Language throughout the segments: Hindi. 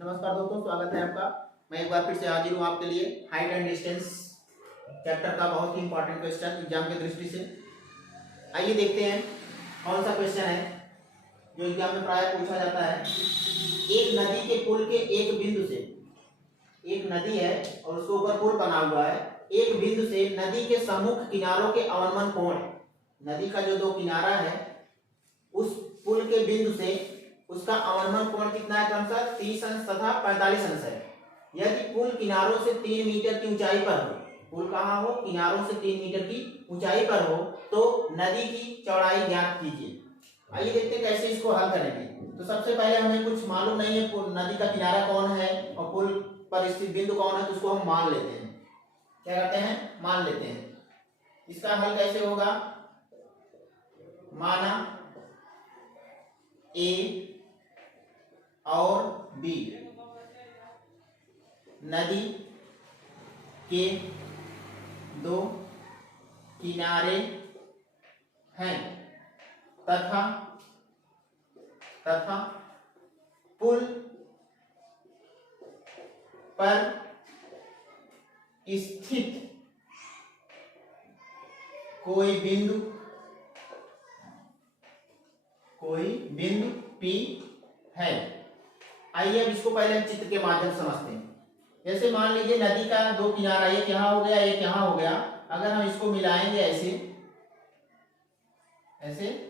नमस्कार दोस्तों, स्वागत है आपका। मैं एक बार फिर से हाजिर हूँ आपके लिए हाइट एंड डिस्टेंस चैप्टर का बहुत ही इंपॉर्टेंट क्वेश्चन एग्जाम की दृष्टि से। आइए देखते हैं कौन सा क्वेश्चन है जो एग्जाम में प्राय पूछा जाता है। एक नदी के पुल के एक बिंदु से, एक नदी है और उसके ऊपर पुल बना हुआ है, एक बिंदु से नदी के सम्मुख किनारों के अवनमन कोण, नदी का जो दो किनारा है उस पुल के बिंदु से उसका अवनमन कोण कितना है क्रमशः 30 अंश तथा 45 अंश है। यदि पुल किनारों से 3 मीटर की ऊंचाई पर हो, पुल कहाँ हो, किनारों से 3 मीटर की ऊंचाई पर हो, तो नदी की चौड़ाई ज्ञात कीजिए। आइए देखते हैं कैसे इसको हल करेंगे। तो सबसे पहले हमें कुछ मालूम नहीं है, नदी का किनारा कौन है और पुल पर स्थित बिंदु कौन है, तो उसको हम मान लेते हैं। क्या करते हैं, मान लेते हैं। इसका हल कैसे होगा, माना ए और बी नदी के दो किनारे हैं तथा पुल पर स्थित कोई बिंदु P है। आइए अब इसको पहले हम चित्र के माध्यम से समझते हैं। जैसे मान लीजिए नदी का दो किनारा, एक यहाँ हो गया, एक यहाँ हो गया। अगर हम इसको मिलाएंगे ऐसे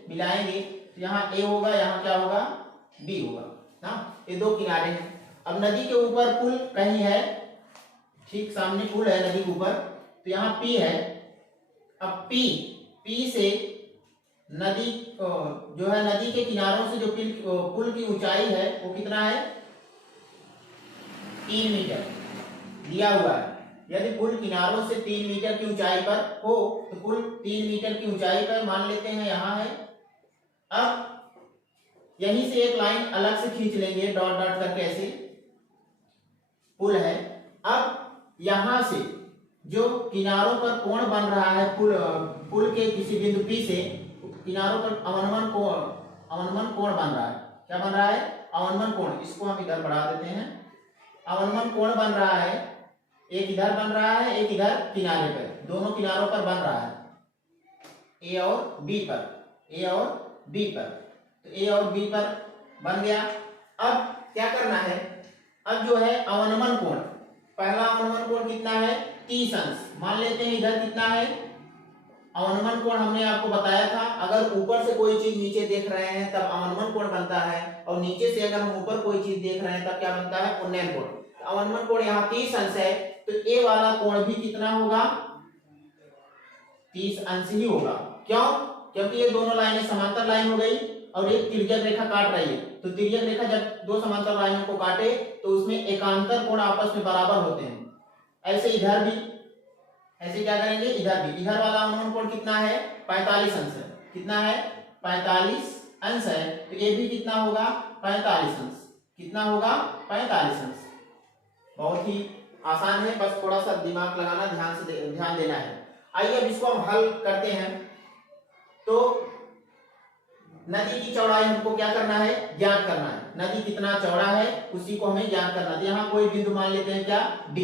मिलाएंगे तो यहाँ A होगा, यहाँ क्या होगा, B होगा ना। ये दो किनारे हैं। अब नदी के ऊपर पुल कहीं है, ठीक सामने पुल है नदी के ऊपर, तो यहाँ P है। अब P से नदी जो है, नदी के किनारों से जो पुल की ऊंचाई है वो कितना है, 3 मीटर दिया हुआ है। यदि पुल किनारों से 3 मीटर की ऊंचाई पर हो तो पुल 3 मीटर की ऊंचाई पर मान लेते हैं यहाँ है। अब यहीं से एक लाइन अलग से खींच लेंगे, डॉट डॉट करके, ऐसे पुल है। अब यहां से जो किनारों पर कोण बन रहा है पुल के किसी बिंदु P से, किनारों पर अवनमन कोण बन रहा है। क्या बन रहा है, अवनमन कोण। इसको हम इधर बढ़ा देते हैं। अवनमन कोण बन रहा है, एक इधर बन रहा है, एक इधर किनारे पर, दोनों किनारों पर बन रहा है, A और B पर। तो A और B पर बन गया। अब क्या करना है, अब जो है अवनमन कोण, पहला अवनमन कोण कितना है, 30 अंश मान लेते हैं। इधर कितना है अवनमन कोण, हमने आपको बताया था, अगर ऊपर से कोई चीज नीचे देख रहे हैं तब अवनमन कोण बनता है, और नीचे से अगर हम ऊपर कोई चीज देख रहे हैं तब क्या बनता है, उन्नयन कोण। तो अवनमन कोण यहाँ 30 अंश है, तो A वाला कोण भी कितना होगा, 30 अंश ही होगा। क्यों, क्योंकि ये दोनों लाइनें समांतर लाइन हो गई और एक तिर्यक रेखा काट रही है। तो तिर्यक रेखा जब दो समांतर लाइनों को काटे तो उसमें एकांतर कोण आपस में बराबर होते हैं। ऐसे इधर भी, ऐसे क्या करेंगे, इधर भी, इधर वाला अवनमन कोण कितना है, 45 अंश है। कितना है, 45 अंश है। तो ये भी कितना होगा, 45 अंश। कितना होगा, 45 अंश। बहुत ही आसान है, बस थोड़ा सा दिमाग लगाना, ध्यान देना है। आइए अब इसको हम हल करते हैं। तो नदी की चौड़ाई हमको क्या करना है, ज्ञात करना है। नदी कितना चौड़ा है उसी को हमें ज्ञात करना है। यहाँ कोई बिंदु मान लेते हैं, क्या, D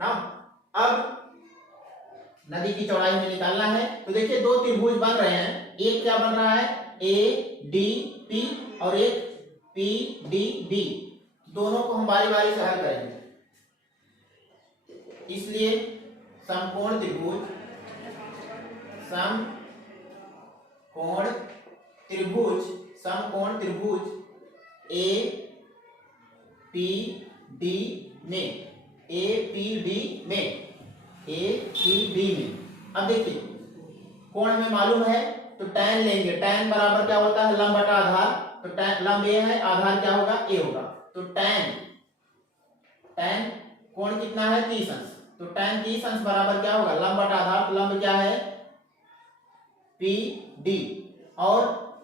ना। अब नदी की चौड़ाई हमें निकालना है। तो देखिए दो त्रिभुज बन रहे हैं, एक क्या बन रहा है, ADP और एक PDD। दोनों को हम बारी बारी से हल करेंगे। इसलिए समकोण त्रिभुज APD में अब देखिए कोण हमें मालूम है, तो tan लेंगे। tan बराबर क्या होता है, लंब बटा आधार। तो tan लंब A है, आधार क्या होगा, A होगा। तो tan कोण कितना है, 30 अंश। तो tan 30 अंश बराबर क्या होगा, लंब बटा आधार। तो लंब क्या है, PD, और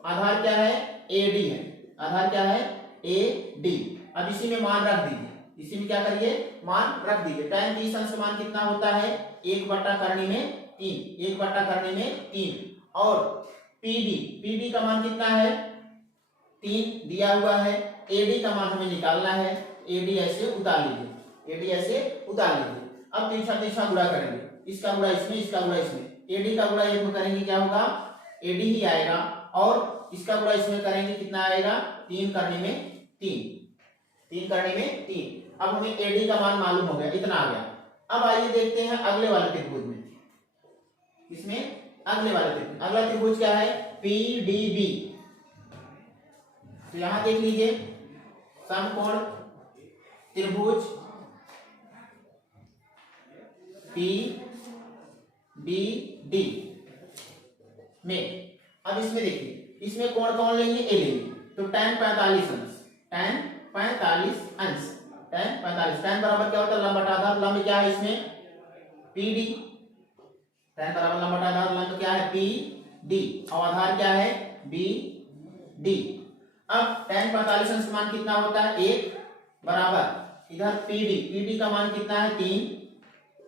आधार क्या है, AD है। आधार क्या है, AD। अब इसी में मान रख दीजिए, इसी में क्या करिए, मान रख दीजिए। tan 30 अंश का मान कितना होता है, 1/3 में 3। और PD का मान कितना है, 3 दिया हुआ है। एडी का मान हमें निकालना है। एडी ऐसे उतार लीजिए, एडी ऐसे उतार लीजिए। अब तिरछा तिरछा गुणा करेंगे, इसका गुणा इसमें, इसका गुणा इसमें। एडी का गुणा एक में करेंगे क्या होगा, एडी ही आएगा, और इसका गुणा इसमें करेंगे कितना आएगा, 3 करने में 3, 3 करने में 3। अब हमें एडी का मान मालूम हो गया, इतना आ गया। अब आइए देखते हैं अगले वाले त्रिभुज में, इसमें अगले वाले त्रिभुज, अगला त्रिभुज क्या है, पीडीबी। तो यहां देख लीजिए, समकोण त्रिभुज पीडीडी में, अब इसमें देखिए, इसमें कोण कौन लेंगे, ए लेंगे। तो tan 45 अंश, tan 45 अंश, tan 45, tan बराबर क्या होता है, लंब बटा आधार। लंब क्या है इसमें, पीडी। tan बराबर लंब बटा आधार, लंब क्या है, पीडी, और आधार क्या है, बीडी। अब tan 45 अंश का मान कितना होता है, 1 बराबर इधर पीडी, पीडी का मान कितना है, 3,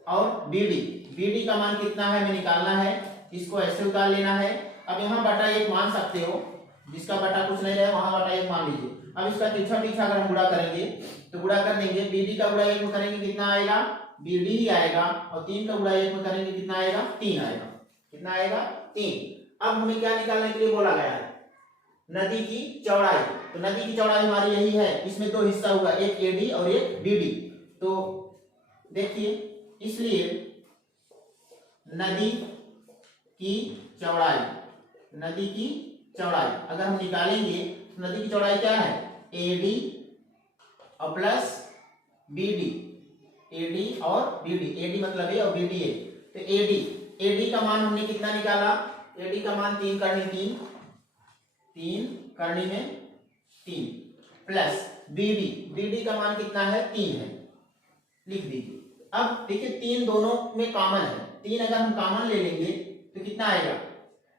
और बीडी, बीडी का मान कितना है हमें निकालना है, इसको ऐसे उतार लेना है। अब यहाँ बटा 1 मान सकते हो, जिसका बटा कुछ नहीं रहे वहां बटा 1 मान लीजिए। अब इसका तिरछा तिरछा अगर हम गुणा करेंगे तो गुणा कर देंगे, बीडी का गुणा 1 में करेंगे कितना आएगा, बीडी ही आएगा, और 3 का गुणा 1 में करेंगे कितना आएगा, 3 आएगा। कितना आएगा, 3। अब हमें क्या निकालने के लिए बोला गया है, नदी की चौड़ाई। तो नदी की चौड़ाई हमारी यही है, इसमें 2 हिस्सा होगा, एक एडी और एक बीडी। तो देखिए, इसलिए नदी की चौड़ाई, नदी की चौड़ाई अगर हम निकालेंगे तो नदी की चौड़ाई क्या है, एडी और प्लस बीडी, एडी और बीडी, एडी मतलब ए और बीडी ए। तो एडी, एडी का मान हमने कितना निकाला, एडी का मान 3 करनी 3, 3 करनी में 3, प्लस बीडी, बीडी का मान कितना है, 3 है, लिख दीजिए। अब देखिए 3 दोनों में कॉमन है, 3 अगर हम कॉमन ले लेंगे तो कितना आएगा,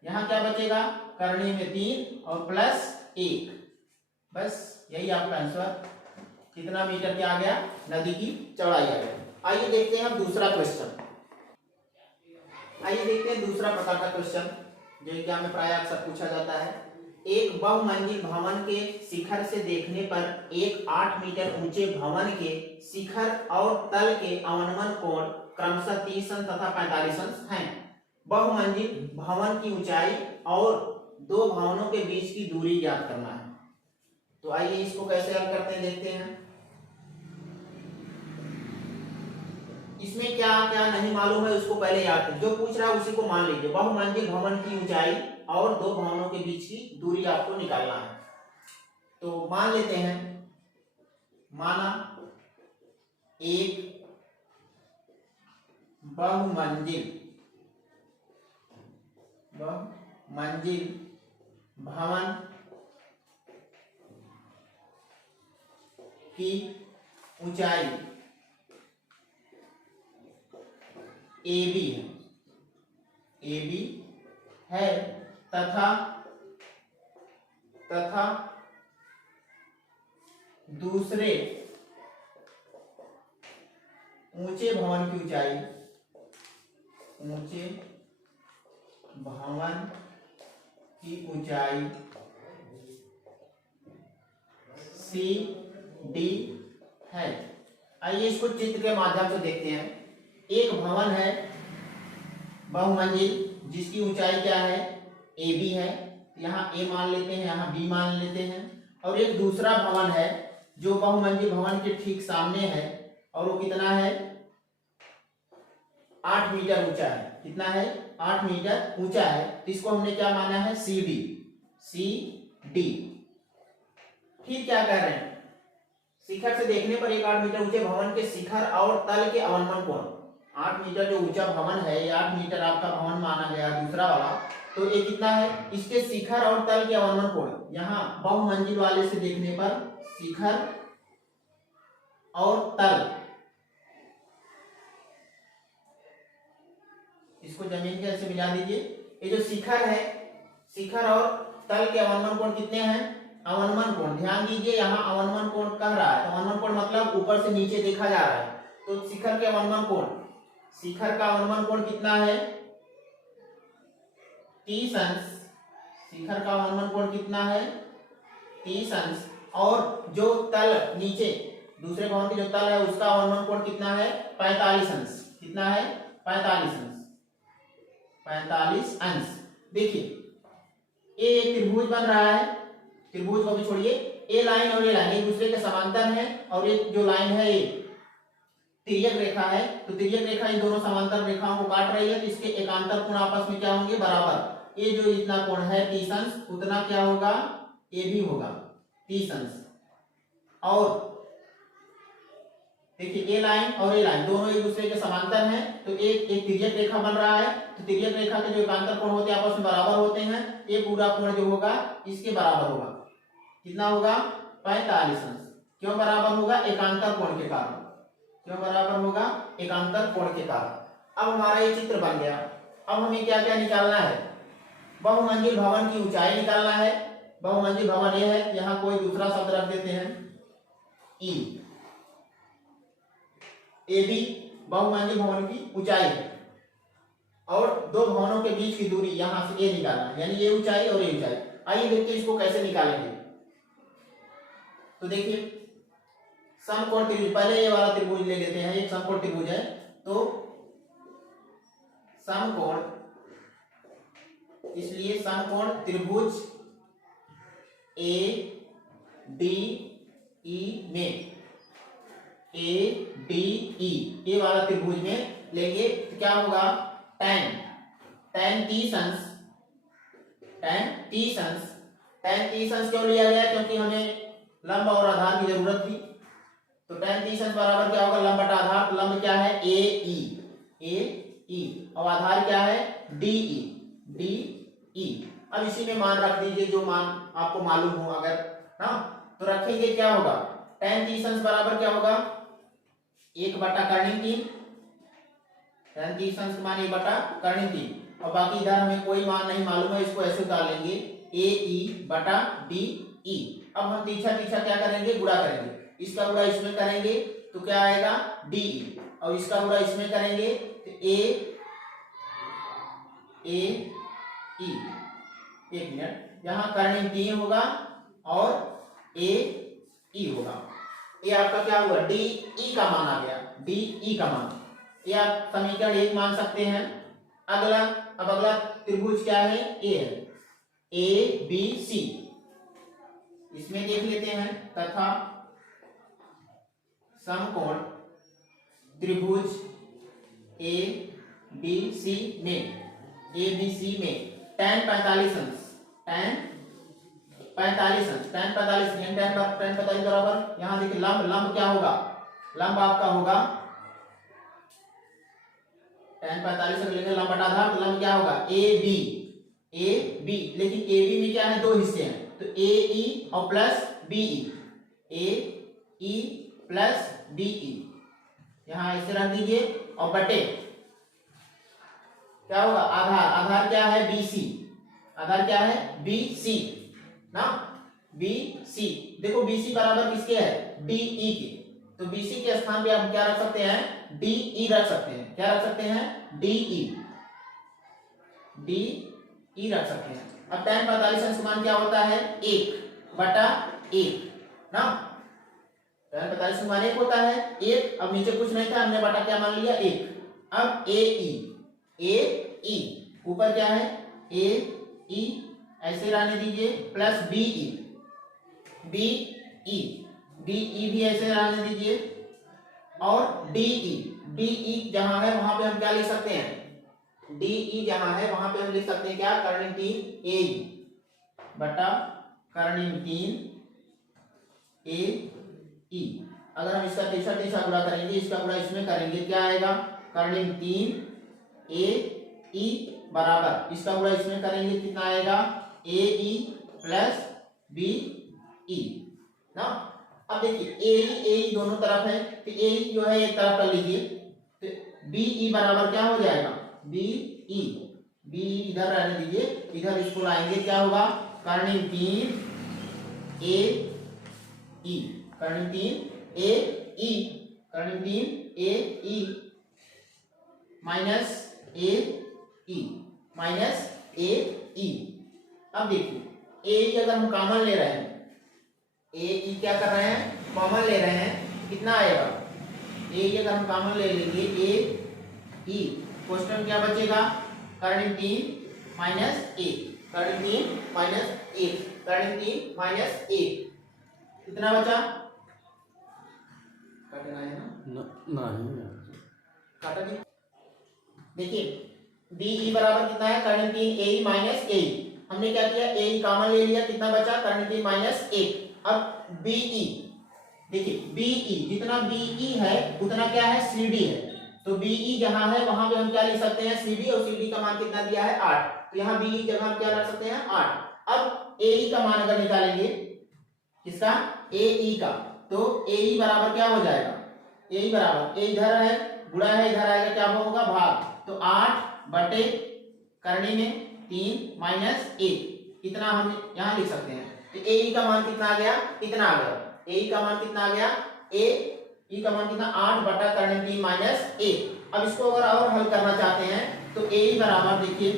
यहाँ क्या बचेगा, करनी में 3 और प्लस 1, बस यही आपका आंसर। कितना मीटर क्या आ गया, नदी की चौड़ाई आ गया। आइए देखते हैं अब दूसरा क्वेश्चन, आइए देखते हैं दूसरा प्रकार का क्वेश्चन जो एग्जाम में प्राय अक्सर पूछा जाता है। एक बहुमंजिल भवन के शिखर से देखने पर एक 8 मीटर ऊंचे भवन के शिखर और तल के अवनमन कोण क्रमशः 30 अंश तथा 45 अंश हैं। बहुमंजिल भवन की ऊंचाई और 2 भवनों के बीच की दूरी ज्ञात करना है। तो आइए इसको कैसे हल करते हैं, देखते हैं। इसमें क्या क्या नहीं मालूम है उसको पहले याद करें, जो पूछ रहा है उसी को मान लीजिए। बहुमंजिल भवन की ऊंचाई और 2 भवनों के बीच की दूरी आपको निकालना है। तो मान लेते हैं, माना एक बहुमंजिल भवन की ऊंचाई AB है तथा दूसरे ऊंचे भवन की ऊंचाई CD है। आइए इसको चित्र के माध्यम से देखते हैं। एक भवन है बहुमंजिल जिसकी ऊंचाई क्या है, AB है, यहाँ A मान लेते हैं, यहाँ B मान लेते हैं। और एक दूसरा भवन है जो बहुमंजिल भवन के ठीक सामने है और वो कितना है, 8 मीटर ऊंचा है। कितना है, 8 मीटर ऊंचा है। तो इसको हमने क्या माना है, CD। फिर क्या कह रहे हैं, शिखर से देखने पर एक 8 मीटर ऊंचे भवन के शिखर और तल के अवनमन कोण, 8 मीटर जो ऊंचा भवन है, ये 8 मीटर आपका भवन माना गया दूसरा वाला, तो ये कितना है, इसके शिखर और तल के अवनमन कोण, यहाँ बहुमंजिल वाले से देखने पर शिखर और तल, इसको जमीन के ऐसे मिला दीजिए। ये जो शिखर है, शिखर और तल के अवनमन कोण कितने हैं, अवनमन कोण, ध्यान दीजिए यहाँ अवनमन कोण कह रहा है, तो अवनमन कोण मतलब ऊपर से नीचे देखा जा रहा है। तो शिखर के अवनमन कोण, शिखर का अवनमन कोण कितना है, 30 अंश। शिखर का अवनमन कोण कितना है, 30 अंश। और जो तल नीचे दूसरे भवन की जो तल है उसका अवनमन कोण कितना है 45 अंश। कितना है 45 अंश। 45 अंश। देखिए ये एक त्रिभुज बन रहा है, त्रिभुज को भी छोड़िए, ए लाइन और ए लाइन एक दूसरे के समांतर है और एक जो लाइन है ये तिर्यक रेखा है, तो तिर्यक रेखा इन दोनों समांतर रेखाओं को काट रही है, तो इसके एकांतर कोण आपस में क्या होंगे बराबर। ये जो इतना कोण है 30 अंश उतना क्या होगा ये भी होगा 30 अंश। और देखिए ए लाइन और ए लाइन दोनों एक दूसरे के समांतर हैं, तो एक तिर्यक रेखा बन रहा है, तो तिर्यक रेखा के जो एकांतर कोण होते हैं आपस में बराबर होते हैं, ये पूरा कोण जो होगा इसके बराबर होगा। कितना होगा 45 अंश। क्यों बराबर होगा एकांतर कोण के कारण। क्यों बराबर होगा एकांतर कोण के कारण। अब हमारा ये चित्र बन गया। अब हमें क्या क्या निकालना है, बहुमंजिल भवन की ऊंचाई निकालना है। बहुमंजिल भवन ये है, यहाँ कोई दूसरा शब्द रख देते हैं ई। ए बी बहुमंजिल भवन की ऊंचाई है और दो भवनों के बीच की दूरी यहां से ए निकालना है, यानी ये ऊंचाई और ये ऊंचाई। आइए देखते हैं इसको कैसे निकालेंगे। तो देखिए समकोण त्रिभुज, पहले ये वाला त्रिभुज ले लेते हैं, एक समकोण त्रिभुज है, तो समकोण, इसलिए समकोण त्रिभुज ए डी ई में, ए डी ई ये वाला त्रिभुज में लेंगे तो क्या होगा tan 30 अंश। tan 30 अंश, tan 30 अंश क्यों लिया गया, क्योंकि हमें लंब और आधार की जरूरत थी, तो tan 30 अंश बराबर क्या होगा लंब बटा आधार। तो लंब क्या है ए ई और आधार क्या है डी ई। अब इसी में मान रख दीजिए जो मान आपको मालूम हो अगर ना, तो रखेंगे क्या होगा tan 30 अंश बराबर क्या होगा 1/3। tan 30 अंश मान 1/3 और बाकी इधर हमें कोई मान नहीं मालूम है, इसको ऐसे उतार लेंगे ए ई बटा डी ई। अब हम तीछा तीछा क्या करेंगे गुणा करेंगे, इसका गुणा इसमें करेंगे तो क्या आएगा डी ई और इसका गुणा इसमें करेंगे तो ए ई। एक मिनट, यहाँ कर्णिम 3 होगा और ए ई होगा। ये आपका क्या हुआ डी ई का मान आ गया, डी ई का मान। ये आप समीकरण 1 मान सकते हैं। अगला, अब अगला त्रिभुज क्या है ए है, ए बी सी, इसमें देख लेते हैं। तथा समकोण त्रिभुज ए बी सी में tan 45 अंश, tan 45 अंश, tan 45 बराबर यहाँ देखिए लंब क्या होगा, लंब आपका होगा tan 45 अगर लेंगे लंब बटा आधार, तो लंब क्या होगा ए बी। लेकिन ए बी में क्या है दो हिस्से हैं, तो ए ई और प्लस बी ई, ए ई प्लस बी ई यहाँ ऐसे रख दीजिए और बटे क्या होगा आधार क्या है बी सी, आधार क्या है बी सी ना, बी सी। देखो बी सी बराबर किसके है डी ई के, तो बी सी के स्थान पे आप क्या रख सकते हैं डी ई रख सकते हैं। क्या रख सकते हैं डी ई रख सकते हैं। अब tan 45 अंश मान क्या होता है 1/1 ना, tan 45 मान 1 होता है 1। अब नीचे कुछ नहीं था, हमने बटा क्या मान लिया 1। अब ए ई ऊपर क्या है ए ई ऐसे रहने दीजिए, प्लस बी ई भी ऐसे रहने दीजिए, और डी ई जहां है वहां पे हम क्या लिख सकते हैं डी ई जहां है वहां पे हम लिख सकते हैं क्या कर्णिम 3 ए बटा कर्णिम 3 ए ई। अगर हम इसका तीसरा गुणा करेंगे, इसका गुणा इसमें करेंगे, क्या आएगा कर्णिम 3 ए ई बराबर इसका गुणा इसमें करेंगे, कितना आएगा ए ई प्लस बी ई ना। अब देखिए ए ई दोनों तरफ है, तो ए ई जो है एक तरफ कर लीजिए, तो बी ई बराबर क्या हो जाएगा बी ई इधर रहने दीजिए, इधर इसको लाएंगे, क्या होगा कर्णिम 3 ए ई, कर्णिम 3 ए ई माइनस ए ई। अब देखिए ए ई अगर हम कॉमन ले रहे हैं ए ई क्या कर रहे हैं, कॉमन ले रहे हैं, कितना आएगा, ए ई अगर हम कॉमन ले लेंगे ए ई, क्वेश्चन क्या बचेगा, कर्ण 3 माइनस 1, कर्ण 3 माइनस 1, कर्ण 3 माइनस 1, कितना बचा, काटना है ना, नहीं काटा नहीं। देखिए बी ई बराबर कितना है, कर्ण 3 ए ई माइनस ए ई, हमने क्या किया, ए ई कॉमन ले लिया, कितना बचा, कर्ण 3 माइनस 1। अब बी ई, देखिए बी ई जितना बी ई है उतना क्या है, सी डी है, तो बी ई जहां है वहां पे हम क्या लिख सकते हैं, सी डी, और सी डी का मान कितना दिया है 8, तो यहाँ बी ई जगह हम क्या रख सकते हैं 8। अब ए ई का मान अगर निकालेंगे, किसका, ए ई का, तो ए ई बराबर क्या हो जाएगा, ए ई बराबर, ए इधर है गुणा है, इधर आएगा क्या होगा, भाग, तो 8 बटे करनी में 3 माइनस 1, इतना हम यहाँ लिख सकते हैं। तो ए ई का मान कितना आ गया, इतना आ गया, ए ई का मान कितना आ गया, ए ई का मान कितना, 8 बटा करनी 3 माइनस 1। अब इसको अगर और हल करना चाहते हैं तो ए ई बराबर, देखिए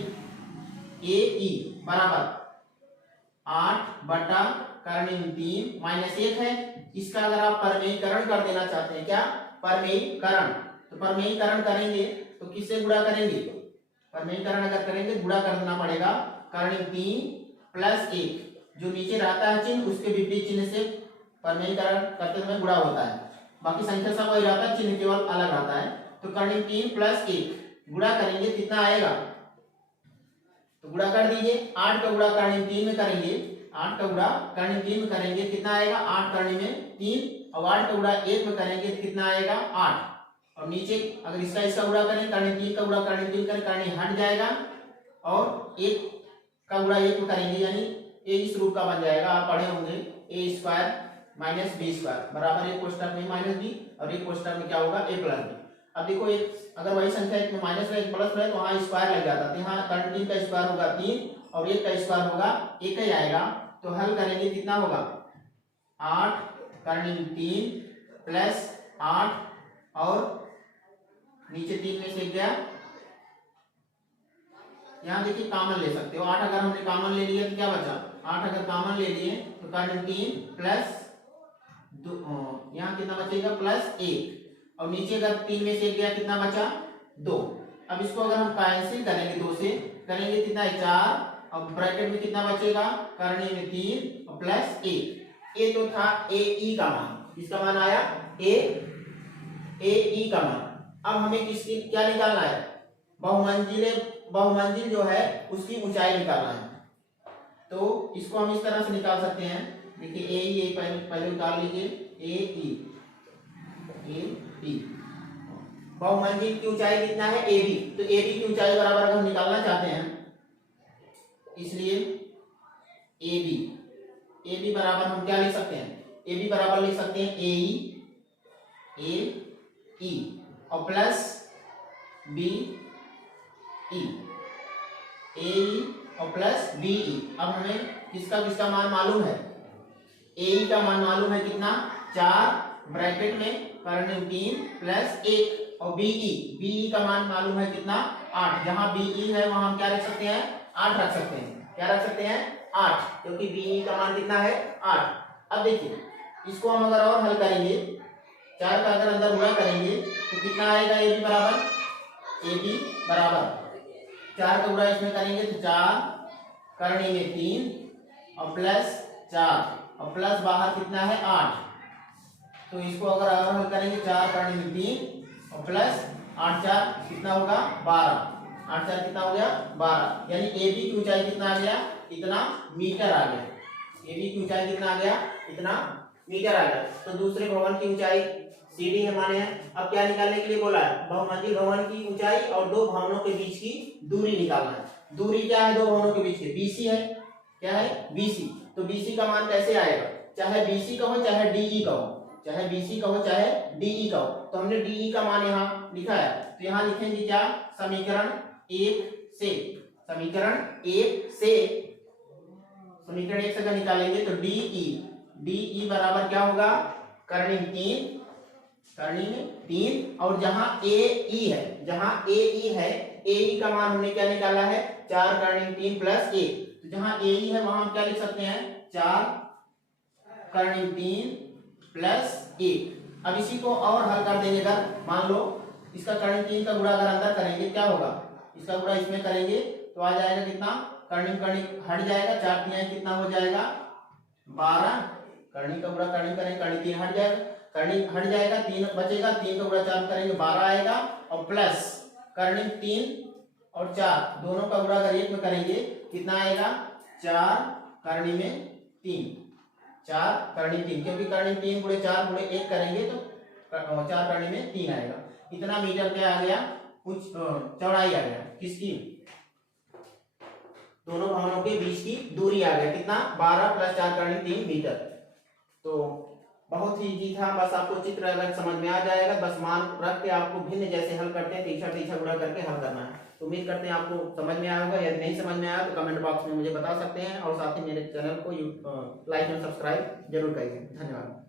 ए ई बराबर 8 बटा करनी 3 माइनस 1 है, इसका अगर आप परमेयीकरण कर देना चाहते हैं, क्या, परमेयीकरण, तो परमेयीकरण करेंगे तो किससे गुणा करेंगे, परमेयीकरण अगर करेंगे गुणा करना पड़ेगा, कर्ण 3 प्लस 1, जो नीचे रहता है चिन्ह उसके विपरीत चिन्ह से परमेयीकरण करते समय गुणा होता है, बाकी संख्या सब वही रहता है, चिन्ह केवल अलग रहता है। तो कर्ण 3 प्लस 1 गुणा करेंगे कितना आएगा, तो गुणा कर दीजिए, 8 का गुणा कर्ण 3 में करेंगे, 8 का गुणा कर्ण 3 में करेंगे कितना आएगा, 8 करने में 3, और 8 का गुणा 1 में करेंगे तो कितना आएगा 8, और नीचे अगर इसका गुणा करें, कर्ण 3 का गुणा कर्ण 3 करें, कर्ण हट जाएगा, और 1 का गुणा 1 में करेंगे, यानी ए इस रूप का बन जाएगा, आप पढ़े होंगे, ए स्क्वायर माइनस बी स्क्वायर बराबर एक कोष्ठक में माइनस बी, और एक कोष्ठक में क्या होगा, ए प्लस बी। अब देखो एक अगर वही संख्या एक में माइनस है एक प्लस है तो वहां स्क्वायर लग जाता है, तो यहाँ कर्ण 3 का स्क्वायर होगा 3 और 1 का स्क्वायर होगा 1 ही आएगा, तो हल करेंगे कितना होगा, 8 कर्ण 3 प्लस 8 और नीचे 3 में से गया, यहाँ देखिए कॉमन ले सकते हो, 8 अगर हमने कॉमन ले लिया तो क्या बचा, 8 अगर कॉमन ले लिए तो कर्ण 3 प्लस यहाँ कितना बचेगा प्लस 1, और नीचे अगर 3 में से गया कितना बचा 2। अब इसको अगर हम कैंसिल करेंगे 2 से करेंगे कितना है 4, और ब्रैकेट में कितना बचेगा करने में 3 और प्लस 1। ये तो था ए ई का मान, इसका मान आया ए ई का मान। अब हमें किसकी क्या निकालना है, बहुमंजिल जो है उसकी ऊंचाई निकालना है, तो इसको हम इस तरह से निकाल सकते हैं, देखिए ए ई पहले उतार लीजिए, ए ई बहुमंजिल की ऊंचाई कितना है ए बी, तो ए बी की ऊंचाई बराबर अगर हम निकालना चाहते हैं, इसलिए ए बी बराबर हम क्या लिख सकते हैं, ए बी बराबर लिख सकते हैं ए ई और प्लस बी ई, ए ई और प्लस बी ई। अब हमें किसका मान मालूम है, ए ई का मान मालूम है कितना 4 ब्रैकेट में कर्ण 3 प्लस 1, और बी ई का मान मालूम है कितना 8, जहां बी ई है वहां हम क्या रख सकते हैं 8 रख सकते हैं, क्या रख सकते हैं 8, क्योंकि बी ई का मान कितना है 8। अब देखिए इसको हम अगर और हल करेंगे, 4 का अगर अंदर गुणा करेंगे तो कितना आएगा, ए बी बराबर 4 का गुणा इसमें करेंगे तो 4 करने में 3 और प्लस 4 और प्लस बाहर कितना है 8, तो इसको अगर और हल करेंगे 4 करने में 3 और प्लस 8 4 कितना होगा 12, 8 4 कितना हो गया 12, यानी ए बी की ऊंचाई कितना आ गया, इतना मीटर आ गया, ए बी की ऊंचाई कितना आ गया, इतना मीटर आ गया। तो दूसरे भवन की ऊंचाई सी डी है माने हैं। अब क्या निकालने के लिए बोला है, बहुमंजिल भवन की ऊंचाई और दो भवनों के बीच की दूरी निकालना है। दूरी क्या है दो भवनों के बीच की, बीसी है, क्या है बीसी, तो बीसी का मान कैसे आएगा, चाहे बीसी का हो चाहे डीई का हो, चाहे बीसी का हो चाहे डीई का हो, तो हमने डीई का मान यहाँ लिखा है, तो यहाँ लिखेंगे क्या, समीकरण 1 से, समीकरण 1 से अगर निकालेंगे तो डीई बराबर क्या होगा, कर्णिक 3 और जहां ए ई है, ए ई का मान हमने क्या निकाला है 4 कर्णिक 3 प्लस 1, तो जहां ए ई है वहां हम क्या लिख सकते हैं 4 कर्णिक 3 प्लस 1। अब इसी को और हल कर देंगे। अगर मान लो इसका कर्णिक 3 का गुणा अगर अंदर करेंगे क्या होगा, इसका गुणा इसमें करेंगे तो आ जाएगा कितना, कर्णिक कर्णिक हट जाएगा, 4 तिहाई कितना हो जाएगा 12। कर्णिक का गुणा कर्णिक करेंगे, कर्णिक 3 हट जाएगा, कर्णिक हट जाएगा, 3 बचेगा, 3 का गुणा 4 करेंगे 12 आएगा, और प्लस कर्णिक 3 और 4 दोनों का गुणा अगर 1 में करेंगे कितना आएगा 4 कर्णी में 3, 4 कर्णी 3, क्योंकि कर्णी 3 गुणे 4 गुणे 1 करेंगे तो 4 कर्णी में 3 आएगा। इतना मीटर क्या आ गया, कुछ चौड़ाई आ गया किसकी, दोनों भवनों के बीच की दूरी आ गया कितना 12 प्लस 4 कर्णी 3 मीटर। तो बहुत ही इजी था, बस आपको चित्र अगर समझ में आ जाएगा, बस मान रख के आपको भिन्न जैसे हल करते हैं तीसरा तीसरा गुणा करके हल करना है। तो उम्मीद करते हैं आपको समझ में आया होगा। यदि नहीं समझ में आया तो कमेंट बॉक्स में मुझे बता सकते हैं, और साथ ही मेरे चैनल को लाइक और सब्सक्राइब जरूर करिए। धन्यवाद।